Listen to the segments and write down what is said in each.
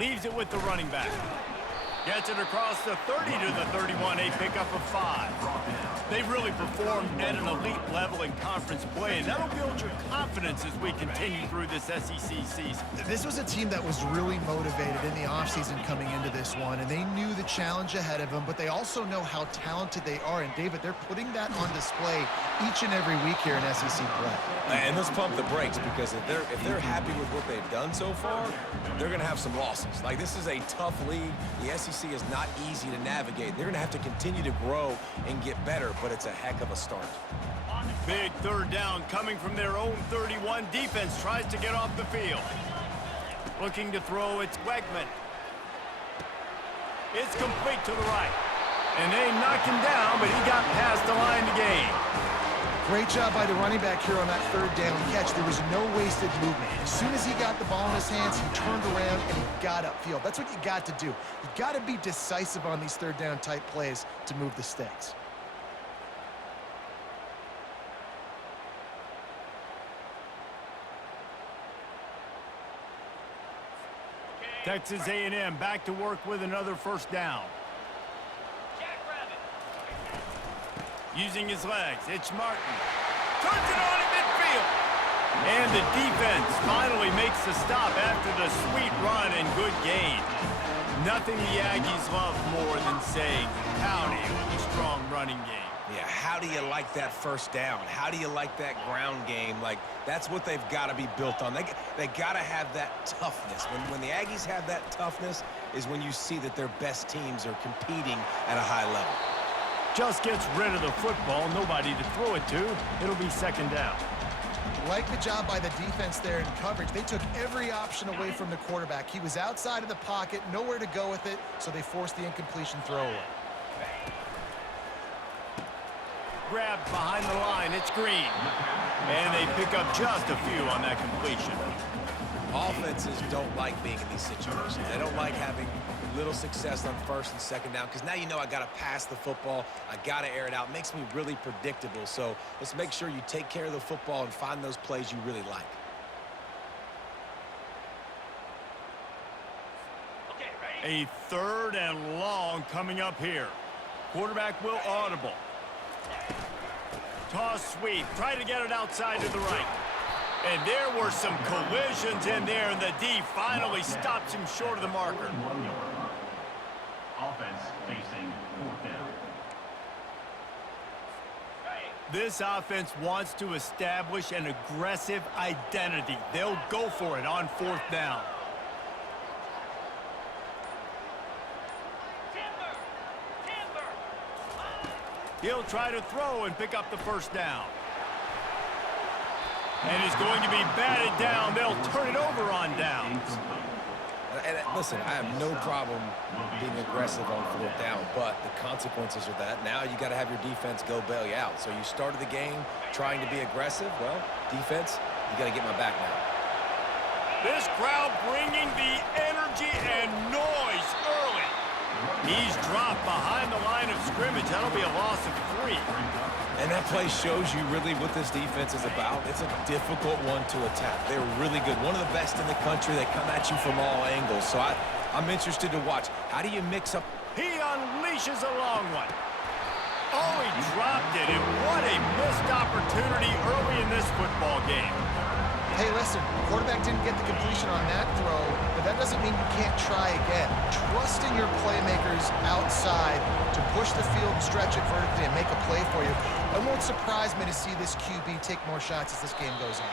Leaves it with the running back. Gets it across the 30 to the 31, a pickup of 5. They've really performed at an elite level in conference play, and that'll build your confidence as we continue through this SEC season. This was a team that was really motivated in the offseason coming into this one, and they knew the challenge ahead of them, but they also know how talented they are. And, David, they're putting that on display each and every week here in SEC play. And let's pump the brakes, because if they're happy with what they've done so far, they're going to have some losses. Like, this is a tough league. The SEC is not easy to navigate. They're going to have to continue to grow and get better, but it's a heck of a start. Big third down coming from their own 31. Defense tries to get off the field. Looking to throw, it's Wegman. It's complete to the right. And they knock him down, but he got past the line to gain. Great job by the running back here on that third down catch. There was no wasted movement. As soon as he got the ball in his hands, he turned around and he got upfield. That's what you got to do. You got to be decisive on these third down type plays to move the stakes. Texas A&M back to work with another first down. Using his legs, it's Martin. Turns it on in midfield. And the defense finally makes the stop after the sweet run and good gain. Nothing the Aggies love more than saying howdy with a strong running game. Yeah, how do you like that first down? How do you like that ground game? Like, that's what they've got to be built on. They got to have that toughness. When the Aggies have that toughness is when you see that their best teams are competing at a high level. Just gets rid of the football, nobody to throw it to. It'll be second down. Like the job by the defense there in coverage. They took every option away from the quarterback. He was outside of the pocket, nowhere to go with it, so they forced the incompletion throwaway. Grabbed behind the line, it's Green. And they pick up just a few on that completion. Offenses don't like being in these situations. They don't like having little success on first and second down, because now you know I got to pass the football. I got to air it out. It makes me really predictable. So let's make sure you take care of the football and find those plays you really like. A third and long coming up here. Quarterback will audible. Toss sweep. Try to get it outside to the right. And there were some collisions in there, and the D finally stops him short of the marker. Offense facing fourth down. This offense wants to establish an aggressive identity. They'll go for it on fourth down. He'll try to throw and pick up the first down. And he's going to be batted down. They'll turn it over on downs. And listen, I have no problem being aggressive on fourth down, but the consequences are that now you got to have your defense go bail you out. So you started the game trying to be aggressive. Well, defense, you got to get my back now. This crowd bringing the energy and noise early. He's dropped behind the line of scrimmage. That'll be a loss of 3. And that play shows you really what this defense is about. It's a difficult one to attack. They're really good. One of the best in the country. They come at you from all angles. So I'm interested to watch. How do you mix up? He unleashes a long one. Oh, he dropped it. And what a missed opportunity early in this football game. Hey, listen, the quarterback didn't get the completion on that throw, but that doesn't mean you can't try again. Trust in your playmakers outside to push the field and stretch it vertically and make a play for you. It won't surprise me to see this QB take more shots as this game goes on.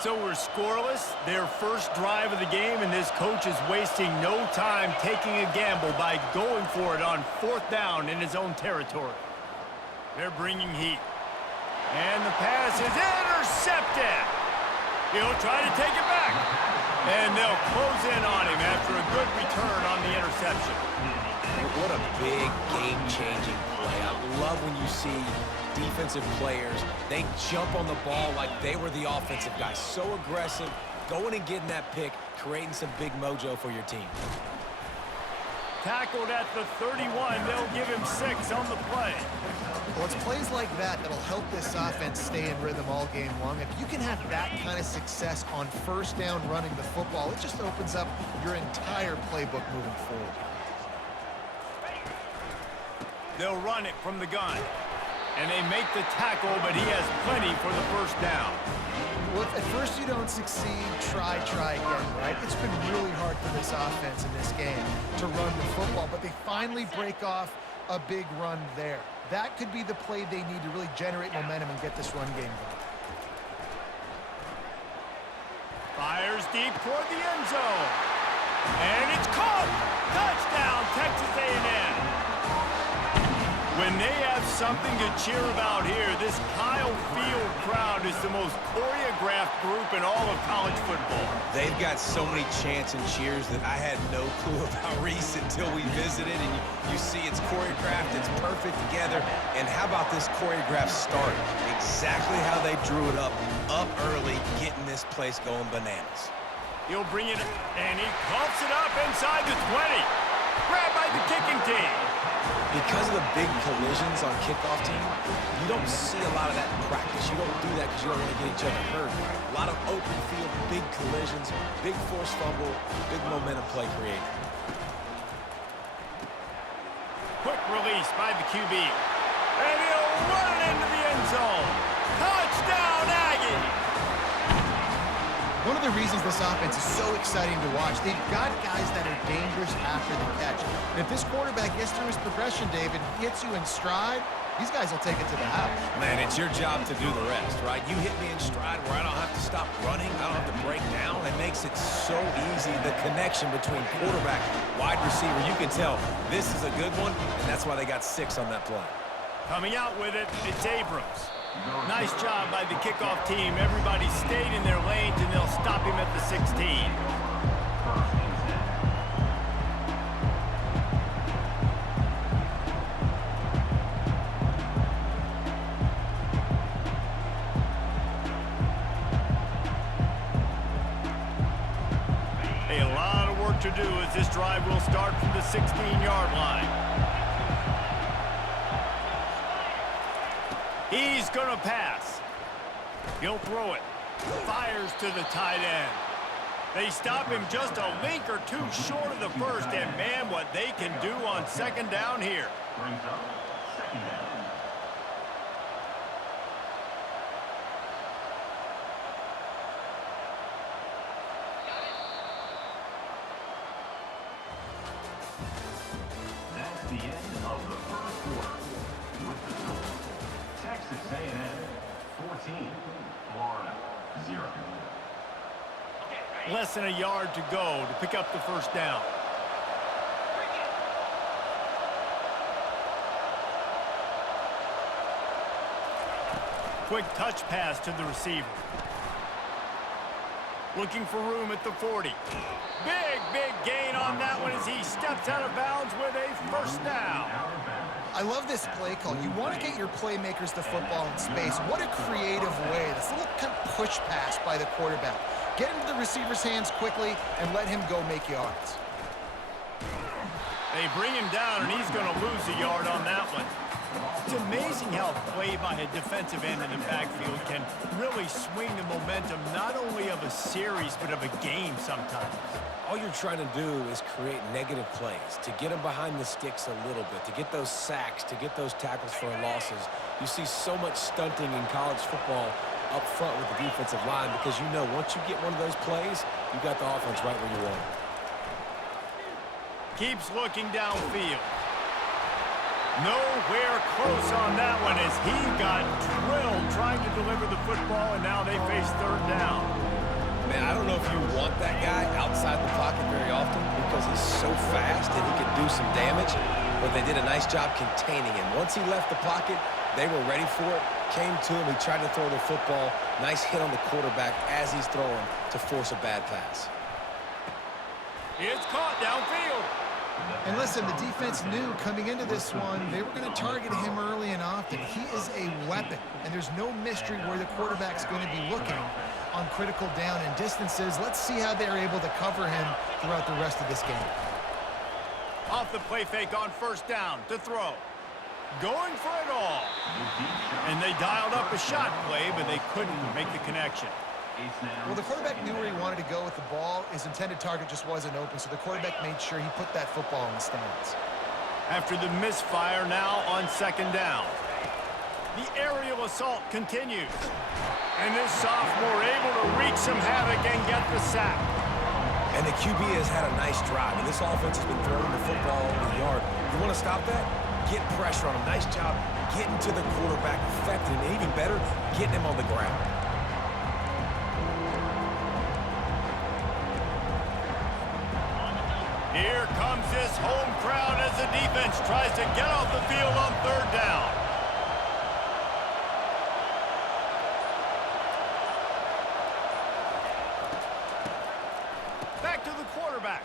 So we're scoreless, their first drive of the game, and this coach is wasting no time taking a gamble by going for it on fourth down in his own territory. They're bringing heat. And the pass is intercepted. He'll try to take it back. And they'll close in on him after a good return on the interception. What a big game-changing play. I love when you see defensive players, they jump on the ball like they were the offensive guys. So aggressive, going and getting that pick, creating some big mojo for your team. Tackled at the 31. They'll give him 6 on the play. Well, it's plays like that that'll help this offense stay in rhythm all game long. If you can have that kind of success on first down running the football, it just opens up your entire playbook moving forward. They'll run it from the gun. And they make the tackle, but he has plenty for the first down. Well, if at first you don't succeed, try again, right? It's been really hard for this offense in this game to run the football, but they finally break off a big run there. That could be the play they need to really generate momentum and get this run game going. Fires deep toward the end zone. And it's caught! Touchdown, Texas A&M! When they have something to cheer about here, this Kyle Field crowd is the most choreographed group in all of college football. They've got so many chants and cheers that I had no clue about Reese until we visited, and you see it's choreographed, it's perfect together. And how about this choreographed start? Exactly how they drew it up early, getting this place going bananas. He'll bring it, and he coughs it up inside the 20. Grabbed by the kicking team. Because of the big collisions on kickoff team, you don't see a lot of that in practice. You don't do that because you don't want to get each other hurt. A lot of open field, big collisions, big forced fumble, big momentum play created. Quick release by the QB. And he'll run it into the end zone. Touchdown, Aggies! One of the reasons this offense is so exciting to watch, they've got guys that are dangerous after the catch. And if this quarterback gets through his progression, David, hits you in stride, these guys will take it to the house. Man, it's your job to do the rest, right? You hit me in stride where I don't have to stop running, I don't have to break down. It makes it so easy, the connection between quarterback, wide receiver. You can tell this is a good one, and that's why they got 6 on that play. Coming out with it, it's Abrams. Nice job by the kickoff team. Everybody stayed in their lanes, and they'll stop him at the 16. A lot of work to do as this drive will start from the 16-yard line. He's going to pass. He'll throw it. Fires to the tight end. They stop him just a link or two short of the first, and man, what they can do on second down here. Brings up second down. That's the end of the first quarter. With the score, Texas A&M 14, Florida 0. Less than a yard to go to pick up the first down. Quick touch pass to the receiver. Looking for room at the 40. Big gain on that one as he steps out of bounds with a first down. I love this play call. You want to get your playmakers the football in space. What a creative way. This little kind of push pass by the quarterback. Get into the receiver's hands quickly and let him go make yards. They bring him down, and he's going to lose a yard on that one. It's amazing how play by a defensive end in the backfield can really swing the momentum not only of a series but of a game sometimes. All you're trying to do is create negative plays, to get them behind the sticks a little bit, to get those sacks, to get those tackles for losses. You see so much stunting in college football up front with the defensive line because you know once you get one of those plays, you got the offense right where you want it. Keeps looking downfield. Nowhere close on that one as he got drilled trying to deliver the football, and now they face third down. Man, I don't know if you want that guy outside the pocket very often because he's so fast and he can do some damage, but they did a nice job containing him. Once he left the pocket, they were ready for it, came to him, he tried to throw the football. Nice hit on the quarterback as he's throwing to force a bad pass. It's caught downfield. And listen, the defense knew coming into this one, they were going to target him early and often. He is a weapon, and there's no mystery where the quarterback's going to be looking. on critical down and distances. Let's see how they're able to cover him throughout the rest of this game. Off the play fake on first down to throw. Going for it all. And they dialed up a shot play, but they couldn't make the connection. Well, the quarterback knew where he wanted to go with the ball. His intended target just wasn't open, so the quarterback made sure he put that football in the stands. After the misfire, now on second down. The aerial assault continues. And this sophomore able to wreak some havoc and get the sack. And the QB has had a nice drive, and this offense has been throwing the football over the yard. You want to stop that? Get pressure on him. Nice job getting to the quarterback effectively, and even better, getting him on the ground. Here comes this home crowd as the defense tries to get off the field on third down. Back to the quarterback.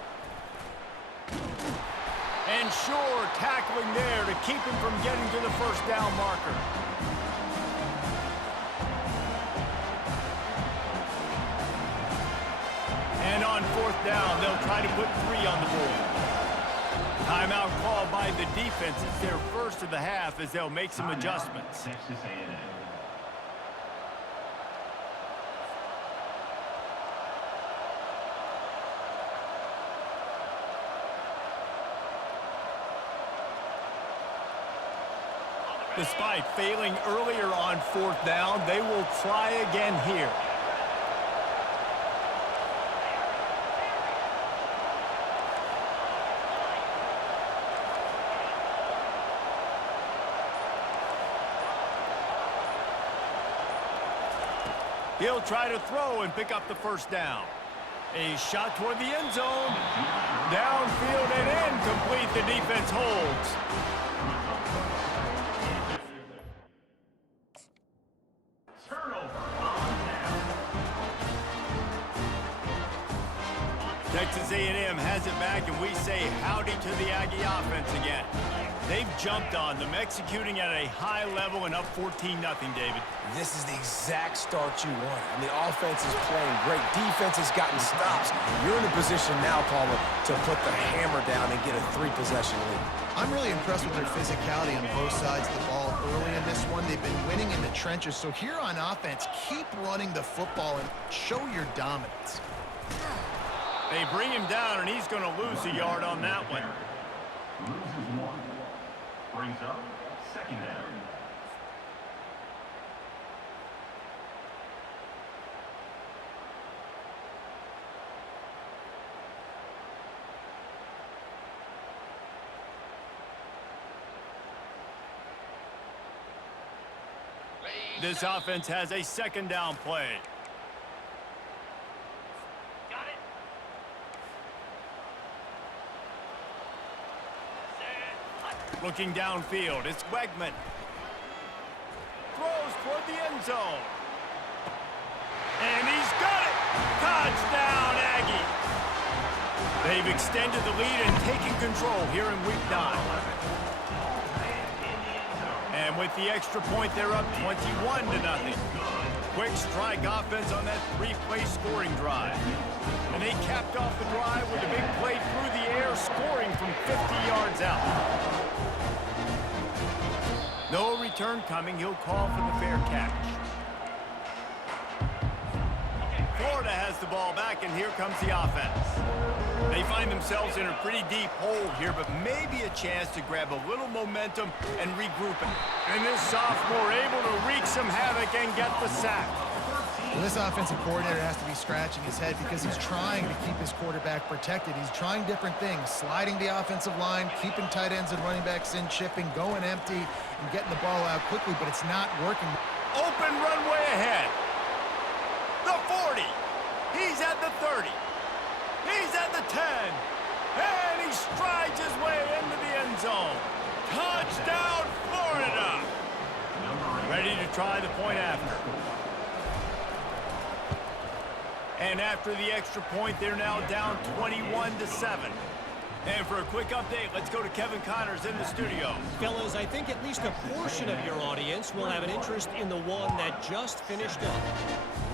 And sure, tackling there to keep him from getting to the first down marker. And on fourth down, they'll try to put 3 on the board. Timeout called by the defense. It's their first of the half as they'll make some adjustments. Texas A&M. Despite failing earlier on fourth down, they will try again here. He'll try to throw and pick up the first down. A shot toward the end zone. Downfield and incomplete. The defense holds. Texas A&M has it back, and we say howdy to the Aggie offense again. They've jumped on them, executing at a high level and up 14-0, David. This is the exact start you want. I mean, offense is playing great. Defense has gotten stops. You're in a position now, Palmer, to put the hammer down and get a 3-possession lead. I'm really impressed with their physicality on both sides of the ball early in this one. They've been winning in the trenches. So here on offense, keep running the football and show your dominance. They bring him down, and he's going to lose a yard on that one. Loses 1. Brings up second down. This offense has a second down play. Looking downfield, it's Wegman. Throws toward the end zone. And he's got it! Touchdown, Aggies! They've extended the lead and taken control here in Week 9. And with the extra point, they're up 21-0. Quick strike offense on that 3-play scoring drive. And they capped off the drive with a big play through the air, scoring from 50 yards out. No return coming. He'll call for the fair catch. Florida has the ball back, and here comes the offense. They find themselves in a pretty deep hole here, but maybe a chance to grab a little momentum and regroup it. And this sophomore able to wreak some havoc and get the sack. Well, this offensive coordinator has to be scratching his head because he's trying to keep his quarterback protected. He's trying different things, sliding the offensive line, keeping tight ends and running backs in, chipping, going empty, and getting the ball out quickly, but it's not working. Open runway ahead. The 40. He's at the 30. He's at the 10. And he strides his way into the end zone. Touchdown, Florida. Ready to try the point after. And after the extra point, they're now down 21-7. And for a quick update, let's go to Kevin Connors in the studio. Fellas, I think at least a portion of your audience will have an interest in the one that just finished up.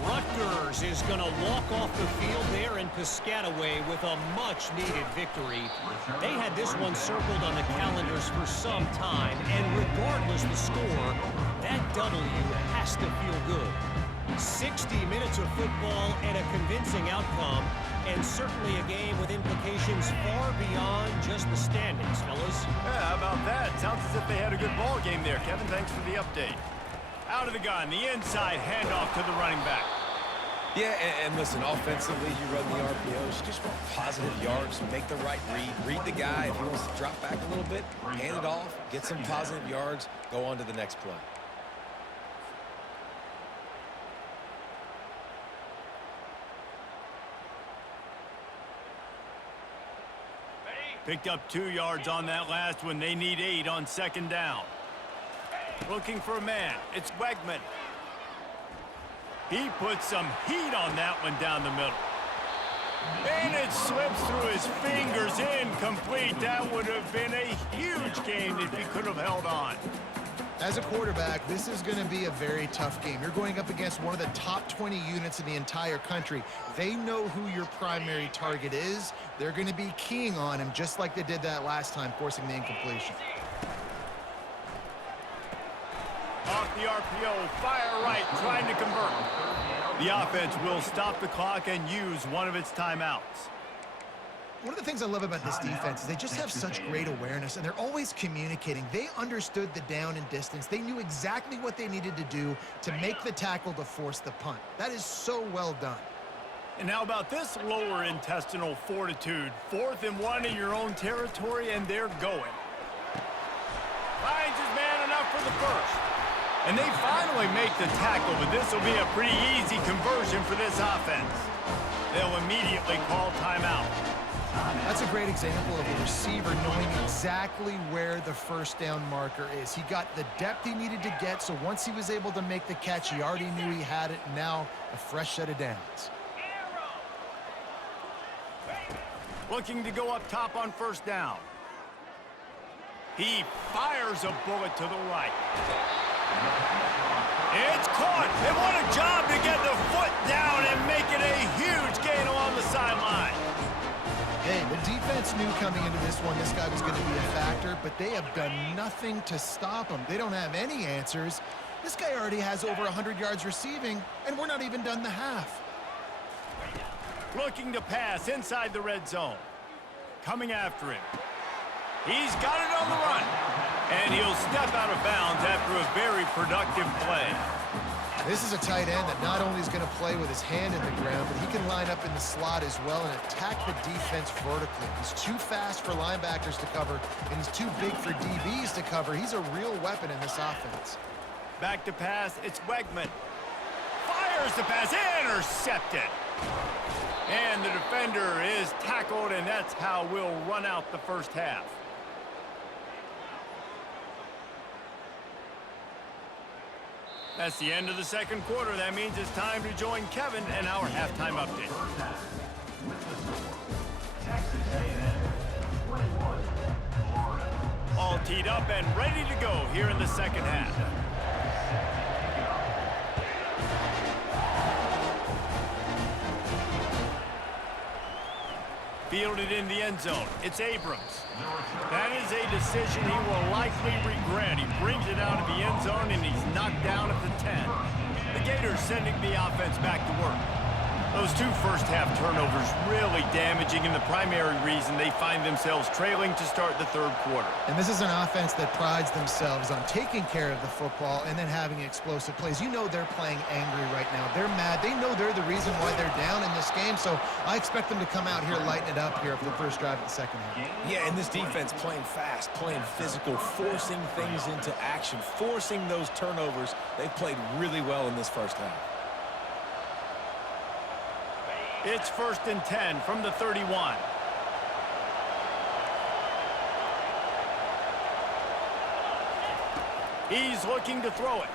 Rutgers Tigers is going to walk off the field there in Piscataway with a much-needed victory. They had this one circled on the calendars for some time, and regardless the score, that W has to feel good. 60 minutes of football and a convincing outcome, and certainly a game with implications far beyond just the standings, fellas. Yeah, how about that? Sounds as if they had a good ball game there, Kevin. Thanks for the update. Out of the gun, the inside handoff to the running back. Yeah, and listen, offensively, you run the RPOs. You just want positive yards, make the right read. Read the guy. If he wants to drop back a little bit, hand it off, get some positive yards, go on to the next play. Picked up 2 yards on that last one. They need 8 on second down. Looking for a man. It's Wegman. He puts some heat on that one down the middle. And it slips through his fingers, incomplete. That would have been a huge game if he could have held on. As a quarterback, this is going to be a very tough game. You're going up against one of the top 20 units in the entire country. They know who your primary target is. They're going to be keying on him just like they did that last time, forcing the incompletion. Off the RPO, fire right, trying to convert. The offense will stop the clock and use one of its timeouts. One of the things I love about this defense is they just have such great awareness, and they're always communicating. They understood the down and distance. They knew exactly what they needed to do to make the tackle to force the punt. That is so well done. And how about this lower intestinal fortitude? 4th and 1 in your own territory, and they're going. Finds his man enough for the first. And they finally make the tackle, but this will be a pretty easy conversion for this offense. They'll immediately call timeout. That's a great example of a receiver knowing exactly where the first down marker is. He got the depth he needed to get, so once he was able to make the catch, he already knew he had it. Now a fresh set of downs. Looking to go up top on first down. He fires a bullet to the right. It's caught. And what a job to get the foot down and make it a huge gain along the sideline. Hey, the defense knew coming into this one this guy was going to be a factor, but they have done nothing to stop him. They don't have any answers. This guy already has over 100 yards receiving, and we're not even done the half. Looking to pass inside the red zone. Coming after him. He's got it on the run. And he'll step out of bounds after a very productive play. This is a tight end that not only is going to play with his hand in the ground, but he can line up in the slot as well and attack the defense vertically. He's too fast for linebackers to cover, and he's too big for DBs to cover. He's a real weapon in this offense. Back to pass, it's Wegman. Fires the pass, intercepted. And the defender is tackled, and that's how we'll run out the first half. That's the end of the second quarter. That means it's time to join Kevin and our halftime update. All teed up and ready to go here in the second half. Fielded in the end zone. It's Abrams. That is a decision he will likely regret. He brings it out of the end zone, and he's knocked down at the 10. The Gators sending the offense back to work. Those 2 first-half turnovers really damaging, and the primary reason they find themselves trailing to start the third quarter. And this is an offense that prides themselves on taking care of the football and then having explosive plays. You know they're playing angry right now. They're mad. They know they're the reason why they're down in this game, so I expect them to come out here, lighten it up here for the first drive of the second half. Yeah, and this defense playing fast, playing physical, forcing things into action, forcing those turnovers. They've played really well in this first half. It's 1st and 10 from the 31. He's looking to throw it.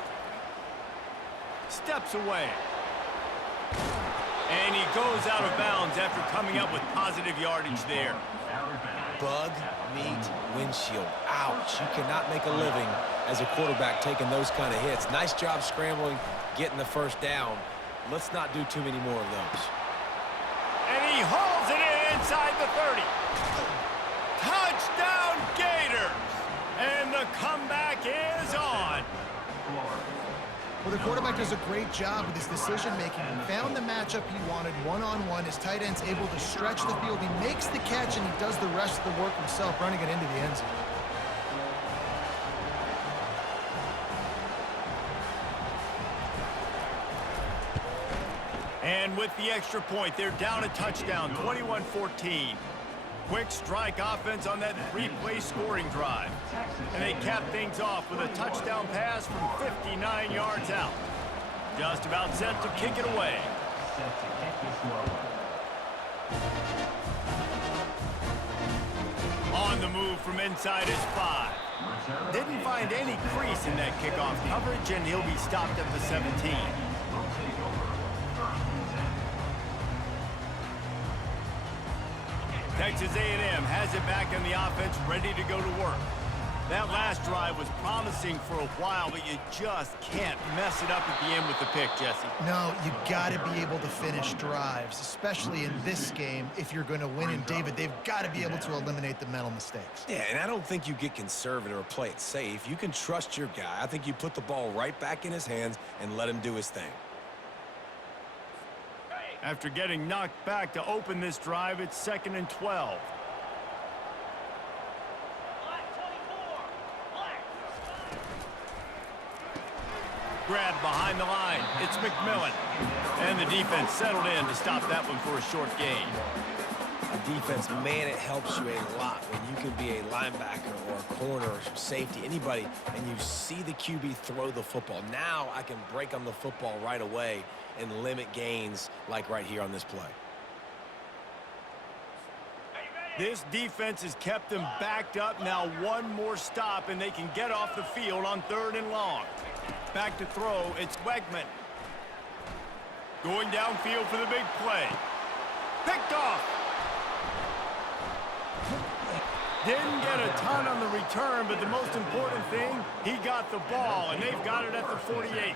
Steps away. And he goes out of bounds after coming up with positive yardage there. Bug meat windshield. Ouch. You cannot make a living as a quarterback taking those kind of hits. Nice job scrambling, getting the first down. Let's not do too many more of those. And he hauls it in inside the 30. Touchdown Gators! And the comeback is on. Well, the quarterback does a great job with his decision-making. He found the matchup he wanted one-on-one. His tight end's able to stretch the field. He makes the catch, and he does the rest of the work himself, running it into the end zone. And with the extra point, they're down a touchdown, 21-14. Quick strike offense on that three-play scoring drive. And they cap things off with a touchdown pass from 59 yards out. Just about set to kick it away. On the move from inside his 5. Didn't find any crease in that kickoff coverage, and he'll be stopped at the 17. Texas A&M has it back in the offense, ready to go to work. That last drive was promising for a while, but you just can't mess it up at the end with the pick, Jesse. No, you got to be able to finish drives, especially in this game. If you're going to win, and David, they've got to be able to eliminate the mental mistakes. Yeah, and I don't think you get conservative or play it safe. You can trust your guy. I think you put the ball right back in his hands and let him do his thing. After getting knocked back to open this drive, it's 2nd and 12. Grabbed behind the line. It's McMillan. And the defense settled in to stop that one for a short gain. The defense, man, it helps you a lot when you can be a linebacker or a corner or safety, anybody, and you see the QB throw the football. Now I can break on the football right away and limit gains like right here on this play. This defense has kept them backed up. Now one more stop, and they can get off the field on 3rd and long. Back to throw, it's Wegman. Going downfield for the big play. Picked off. Didn't get a ton on the return, but the most important thing, he got the ball, and they've got it at the 48.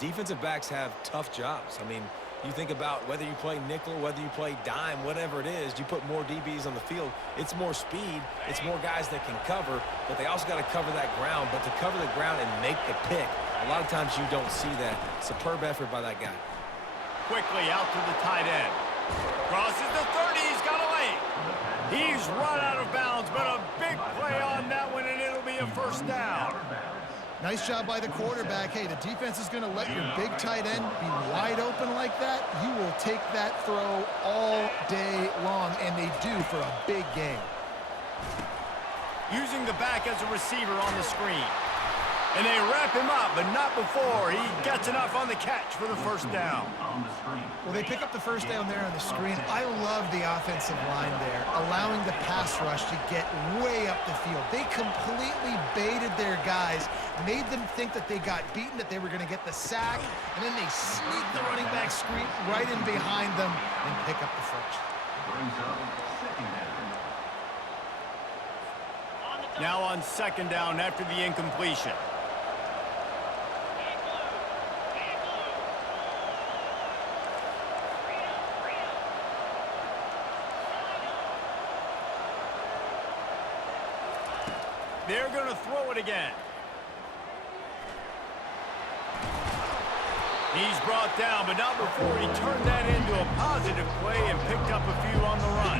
Defensive backs have tough jobs. I mean, you think about whether you play nickel, whether you play dime, whatever it is, you put more DBs on the field. It's more speed. It's more guys that can cover, but they also got to cover that ground. But to cover the ground and make the pick, a lot of times you don't see that. Superb effort by that guy. Quickly out to the tight end. Crosses the 30. He's got a lane. He's run out of bounds, but a big play on that one, and it'll be a first down. Nice job by the quarterback. Hey, the defense is going to let your big tight end be wide open like that. You will take that throw all day long, and they do for a big game. Using the back as a receiver on the screen. And they wrap him up, but not before he gets enough on the catch for the first down. Well, they pick up the first down there on the screen. I love the offensive line there, allowing the pass rush to get way up the field. They completely baited their guys, made them think that they got beaten, that they were going to get the sack, and then they sneak the running back screen right in behind them and pick up the first. Now on 2nd down after the incompletion. They're going to throw it again. He's brought down, but not before he turned that into a positive play and picked up a few on the run.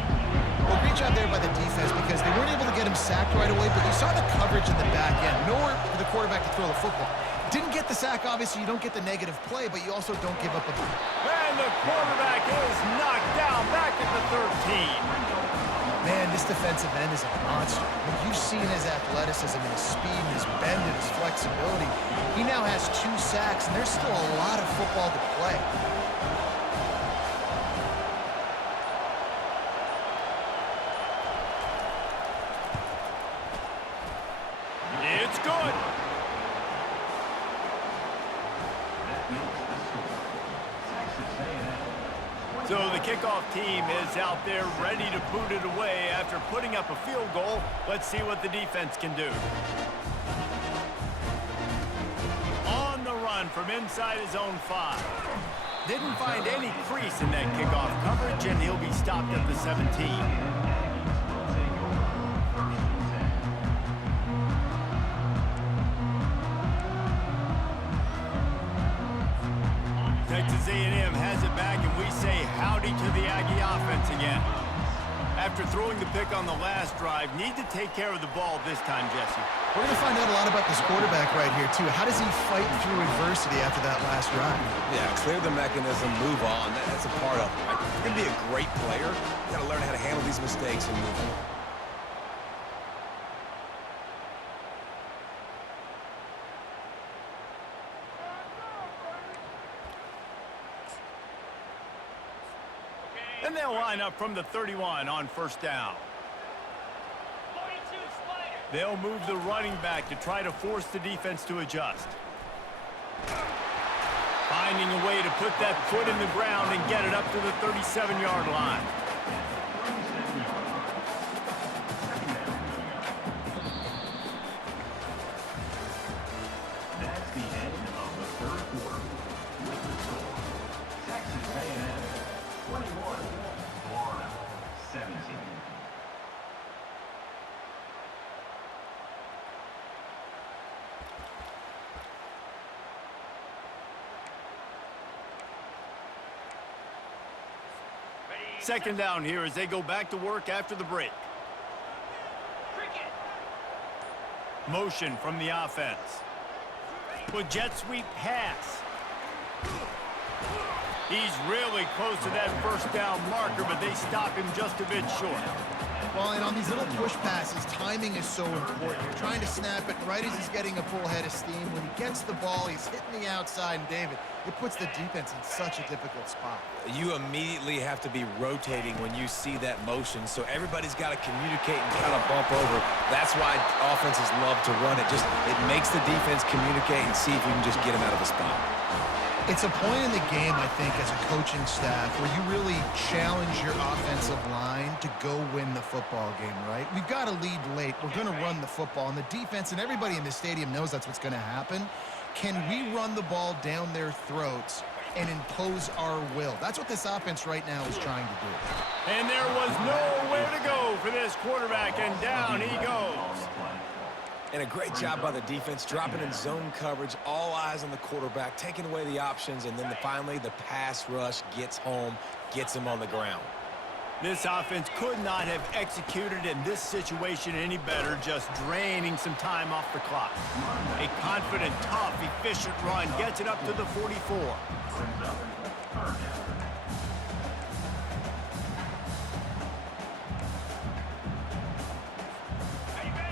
Well, great job there by the defense because they weren't able to get him sacked right away, but you saw the coverage in the back end. Nowhere for the quarterback to throw the football. Didn't get the sack, obviously. You don't get the negative play, but you also don't give up a beat. And the quarterback is knocked down back at the 13. Man, this defensive end is a monster. When you've seen his athleticism and his speed and his bend and his flexibility, he now has 2 sacks, and there's still a lot of football to play. It's good. So the kickoff team is out there ready to boot it away after putting up a field goal. Let's see what the defense can do. On the run from inside his own 5. Didn't find any crease in that kickoff coverage, and he'll be stopped at the 17. Texas A&M has it back, and we say howdy to the Aggie offense again. After throwing the pick on the last drive, need to take care of the ball this time, Jesse. We're going to find out a lot about this quarterback right here, too. How does he fight through adversity after that last drive? Yeah, clear the mechanism, move on. That's a part of it. Right? If you're going to be a great player, you got to learn how to handle these mistakes and move on. And they'll line up from the 31 on first down. They'll move the running back to try to force the defense to adjust. Finding a way to put that foot in the ground and get it up to the 37-yard line. That's the end of the third quarter. With the score, Texas A&M 21, Florida 17. Second down here as they go back to work after the break. Motion from the offense. With jet sweep pass. He's really close to that first down marker, but they stop him just a bit short. Well, and on these little push passes, timing is so important. You're trying to snap it right as he's getting a full head of steam. When he gets the ball, he's hitting the outside, and David, it puts the defense in such a difficult spot. You immediately have to be rotating when you see that motion, so everybody's got to communicate and kind of bump over. That's why offenses love to run it. It makes the defense communicate and see if we can just get him out of a spot. It's a point in the game, I think, as a coaching staff where you really challenge your offensive line to go win the football game, right? We've got to lead late. We're going to run the football, and the defense and everybody in the stadium knows that's what's going to happen. Can we run the ball down their throats and impose our will? That's what this offense right now is trying to do. And there was nowhere to go for this quarterback, and down he goes. And a great job by the defense, dropping in zone coverage, all eyes on the quarterback, taking away the options, and then finally the pass rush gets home, gets him on the ground. This offense could not have executed in this situation any better, just draining some time off the clock. A confident, tough, efficient run gets it up to the 44.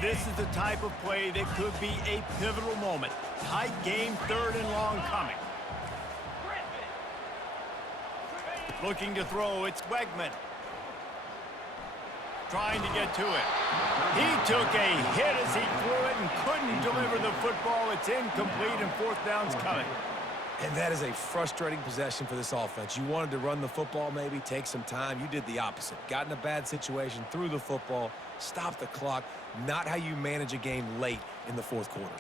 This is the type of play that could be a pivotal moment. Tight game, third and long coming. Looking to throw, it's Wegman. Trying to get to it. He took a hit as he threw it and couldn't deliver the football. It's incomplete and fourth down's coming. And that is a frustrating possession for this offense. You wanted to run the football, maybe take some time. You did the opposite. Got in a bad situation, threw the football, stopped the clock. Not how you manage a game late in the fourth quarter.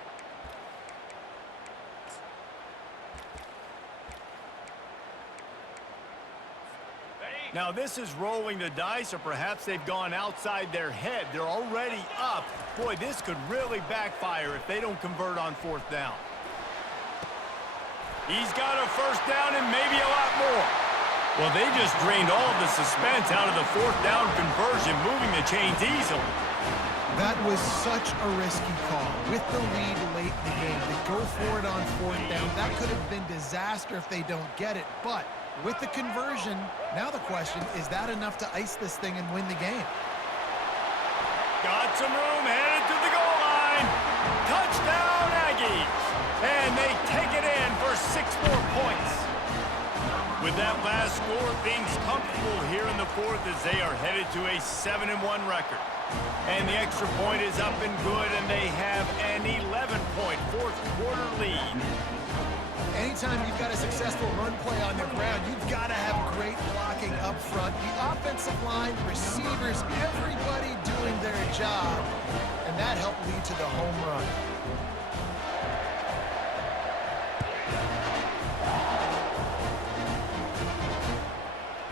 Now this is rolling the dice, or perhaps they've gone outside their head. They're already up. Boy, this could really backfire if they don't convert on fourth down. He's got a first down and maybe a lot more. Well, they just drained all of the suspense out of the fourth down conversion, moving the chains easily. That was such a risky call. With the lead late in the game, to go for it on fourth down, that could have been disaster if they don't get it. But with the conversion, now the question, is that enough to ice this thing and win the game? Got some room, headed to the goal line. Touchdown, Aggies. And they take it in for 6 more points. With that last score, things comfortable here in the fourth as they are headed to a 7-1 record. And the extra point is up and good, and they have an 11-point fourth quarter lead. Anytime you've got a successful run play on the ground, you've got to have great blocking up front. The offensive line, receivers, everybody doing their job, and that helped lead to the home run.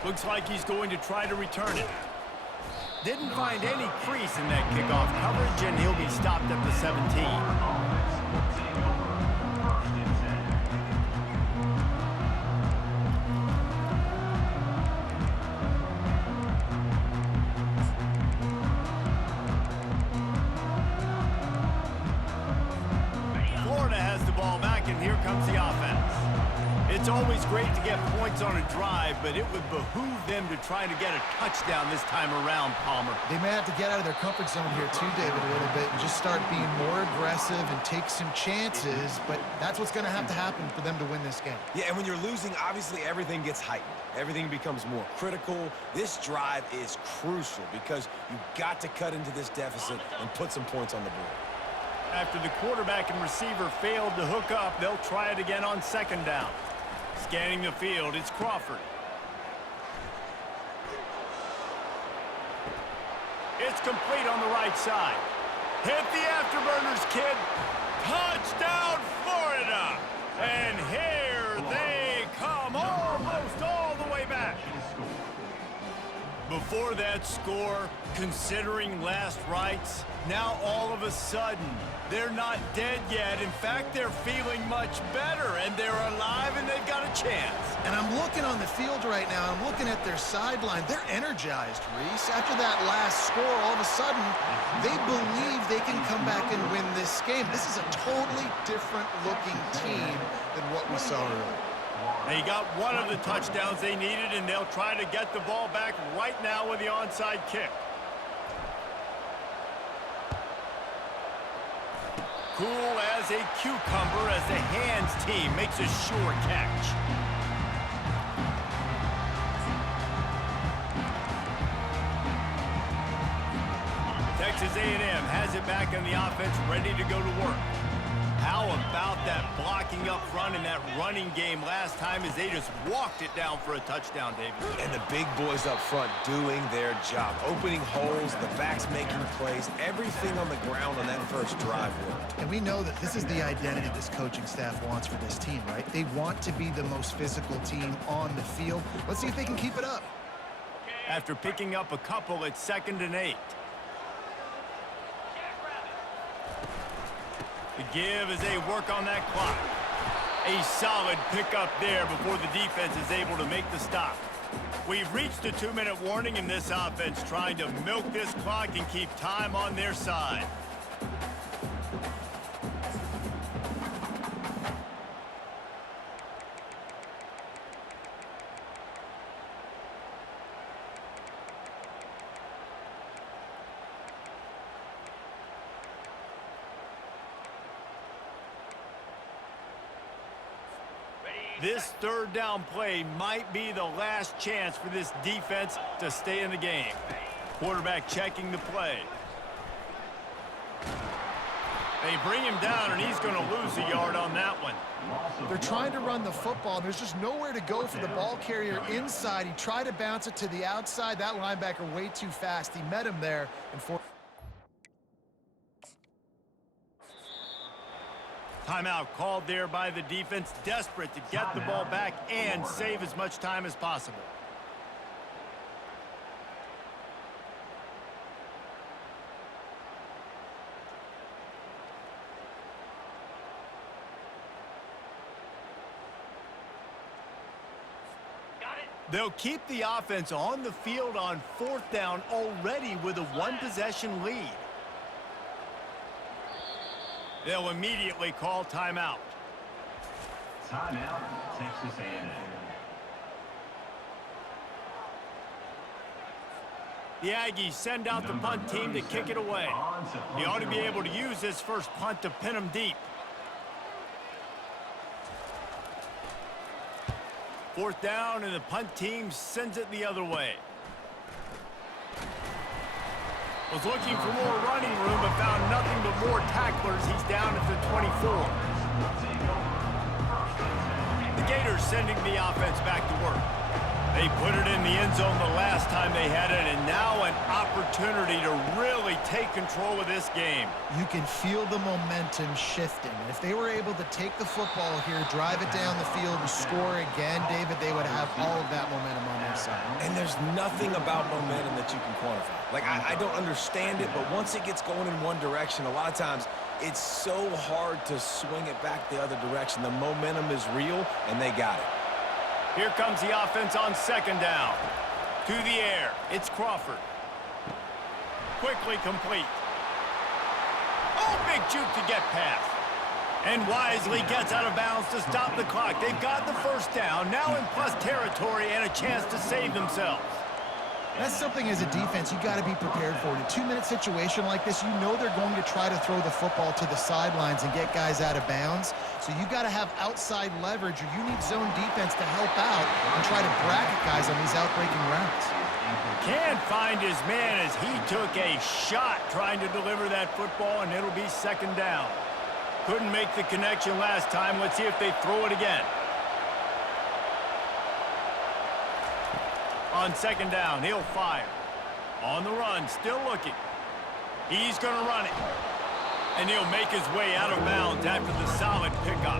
Looks like he's going to try to return it. Didn't find any crease in that kickoff coverage, and he'll be stopped at the 17. Here comes the offense. It's always great to get points on a drive, but it would behoove them to try to get a touchdown this time around, Palmer. They may have to get out of their comfort zone here too, David, a little bit, and just start being more aggressive and take some chances, but that's what's going to happen for them to win this game. Yeah, and when you're losing, obviously everything gets heightened. Everything becomes more critical. This drive is crucial because you've got to cut into this deficit and put some points on the board. After the quarterback and receiver failed to hook up, they'll try it again on second down. Scanning the field, it's Crawford. It's complete on the right side. Hit the afterburners, kid. Touchdown, Florida! And here they come, almost all the way back. Before that score, considering last rites, now all of a sudden, they're not dead yet. In fact, they're feeling much better, and they're alive, and they've got a chance. And I'm looking on the field right now. I'm looking at their sideline. They're energized, Reese. After that last score, all of a sudden, they believe they can come back and win this game. This is a totally different-looking team than what we saw earlier. They got one of the touchdowns they needed, and they'll try to get the ball back right now with the onside kick. Cool as a cucumber as the hands team makes a sure catch. Texas A&M has it back in the offense, ready to go to work. How about that blocking up front and that running game last time as they just walked it down for a touchdown, David? And the big boys up front doing their job. Opening holes, the backs making plays, everything on the ground on that first drive worked. And we know that this is the identity this coaching staff wants for this team, right? They want to be the most physical team on the field. Let's see if they can keep it up. After picking up a couple, it's 2nd and 8. The give as they work on that clock. A solid pickup there before the defense is able to make the stop. We've reached a 2-minute warning in this offense, trying to milk this clock and keep time on their side. This 3rd down play might be the last chance for this defense to stay in the game. Quarterback checking the play. They bring him down, and he's going to lose a yard on that one. They're trying to run the football, and there's just nowhere to go for the ball carrier inside. He tried to bounce it to the outside. That linebacker way too fast. He met him there. And Timeout called there by the defense, desperate to get the ball back and save as much time as possible. They'll keep the offense on the field on 4th down already with a 1-possession lead. They'll immediately call timeout. Timeout, Texas A&M. The Aggies send out the punt team to kick it away. He ought to be able to use this first punt to pin them deep. 4th down, and the punt team sends it the other way. Was looking for more running room, but found nothing but more tacklers. He's down at the 24. The Gators sending the offense back to work. They put it in the end zone the last time they had it, and now an opportunity to really take control of this game. you can feel the momentum shifting. And if they were able to take the football here, drive it down the field, and score again, David, they would have all of that momentum on their side. there's nothing about momentum that you can quantify. Like, I don't understand it, but once it gets going in one direction, a lot of times it's so hard to swing it back the other direction. The momentum is real, and they got it. Here comes the offense on second down. To the air, it's Crawford. Quickly complete. Oh, big juke to get past. And wisely gets out of bounds to stop the clock. They've got the first down, now in plus territory and a chance to save themselves. That's something as a defense you got to be prepared for. In a 2-minute situation like this, you know they're going to try to throw the football to the sidelines and get guys out of bounds. So you got to have outside leverage, or you need zone defense to help out and try to bracket guys on these outbreaking routes. Can't find his man as he took a shot trying to deliver that football, and it'll be second down. Couldn't make the connection last time. Let's see if they throw it again. On second down, he'll fire. On the run, still looking. He's going to run it. And he'll make his way out of bounds after the solid pickup.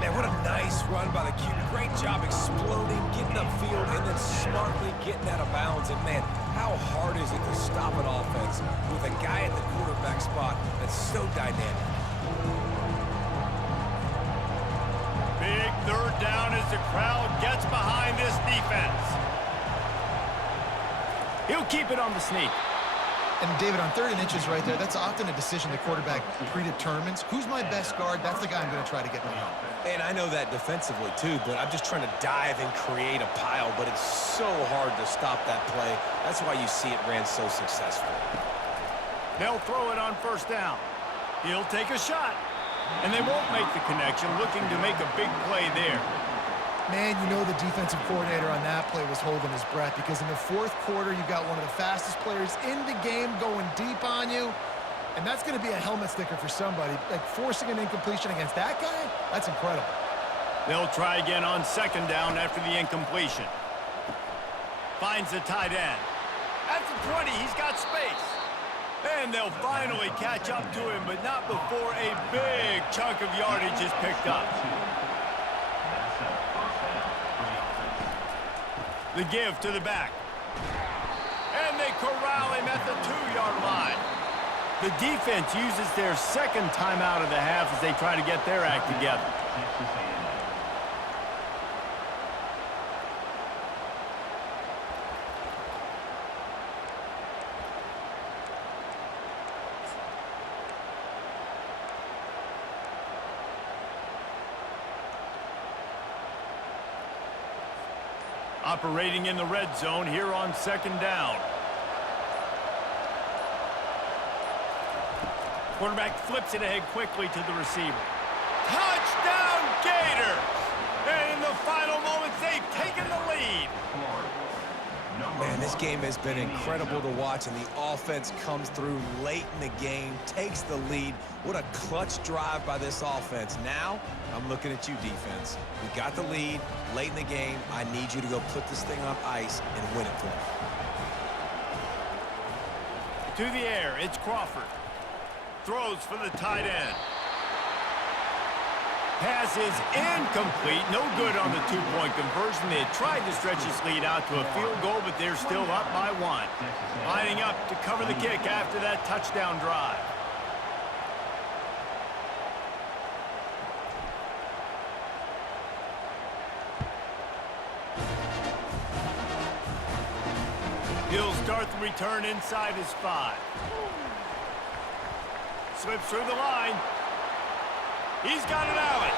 Man, what a nice run by the QB. Great job exploding, getting upfield, and then smartly getting out of bounds. And, man, how hard is it to stop an offense with a guy at the quarterback spot that's so dynamic? Big third down as the crowd gets behind this defense. He'll keep it on the sneak. And, David, on 3rd and inches right there, that's often a decision the quarterback predetermines. Who's my best guard? That's the guy I'm going to try to get behind. And I know that defensively, too, but I'm just trying to dive and create a pile, but it's so hard to stop that play. That's why you see it ran so successfully. They'll throw it on first down. He'll take a shot. And they won't make the connection, looking to make a big play there. Man, you know the defensive coordinator on that play was holding his breath, because in the 4th quarter, you got one of the fastest players in the game going deep on you, and that's going to be a helmet sticker for somebody. Like, forcing an incompletion against that guy, that's incredible. They'll try again on second down after the incompletion. Finds the tight end. At the 20, he's got space. And they'll finally catch up to him, but not before a big chunk of yardage is picked up. The give to the back. And they corral him at the 2-yard line. The defense uses their second timeout of the half as they try to get their act together. Operating in the red zone here on second down. Quarterback flips it ahead quickly to the receiver. Touchdown, Gators! And in the final moments, they've taken the lead. Man, this game has been incredible to watch, and the offense comes through late in the game, takes the lead. What a clutch drive by this offense. Now, I'm looking at you, defense. We got the lead late in the game. I need you to go put this thing on ice and win it for me. To the air, it's Crawford. Throws for the tight end. Pass is incomplete. No good on the 2-point conversion. They had tried to stretch this lead out to a field goal, but they're still up by 1. Lining up to cover the kick after that touchdown drive. He'll start the return inside his 5. Slips through the line. He's got an alley.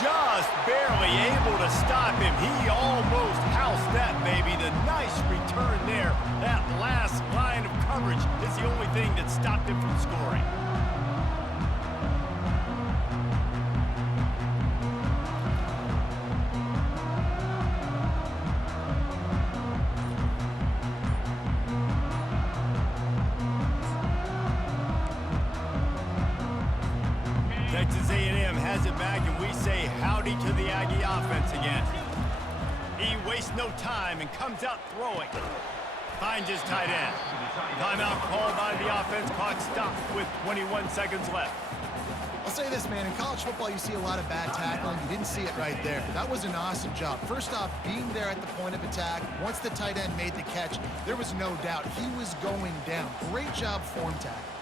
Just barely able to stop him. He almost housed that baby. The nice return there. That last line of coverage is the only thing that stopped him from scoring. Texas A&M has it back, and we say howdy to the Aggie offense again. He wastes no time and comes out throwing. Finds his tight end. Timeout called by the offense. Clock stopped with 21 seconds left. I'll say this, man. In college football, you see a lot of bad tackling. You didn't see it right there. That was an awesome job. First off, being there at the point of attack. Once the tight end made the catch, there was no doubt he was going down. Great job form tackle.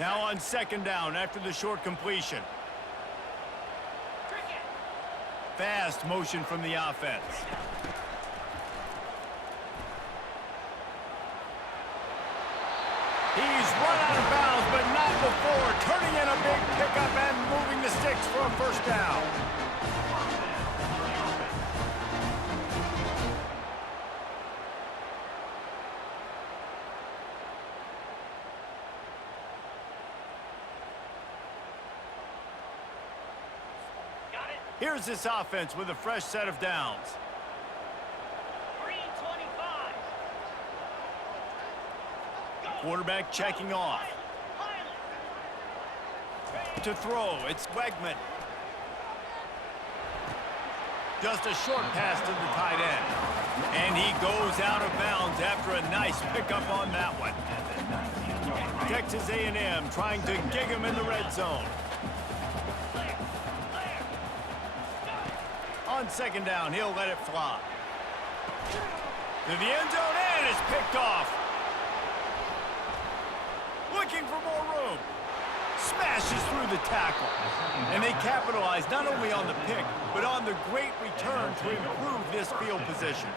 Now on second down after the short completion. Fast motion from the offense. He's run out of bounds, but not before. Turning in a big pickup and moving the sticks for a first down. Here's this offense with a fresh set of downs. Quarterback checking off. To throw, it's Wegman. Just a short pass to the tight end. And he goes out of bounds after a nice pickup on that one. Texas A&M trying to gig him in the red zone. On second down, he'll let it fly. To the end zone, and it's picked off. Looking for more room. Smashes through the tackle. And they capitalize not only on the pick, but on the great return to improve this field position.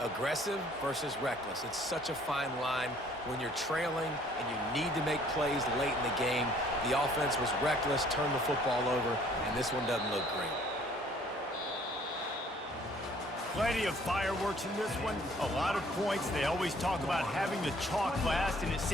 Aggressive versus reckless. It's such a fine line when you're trailing and you need to make plays late in the game. The offense was reckless, turned the football over, and this one doesn't look great. Plenty of fireworks in this one. A lot of points. They always talk about having the chalk last, and it seems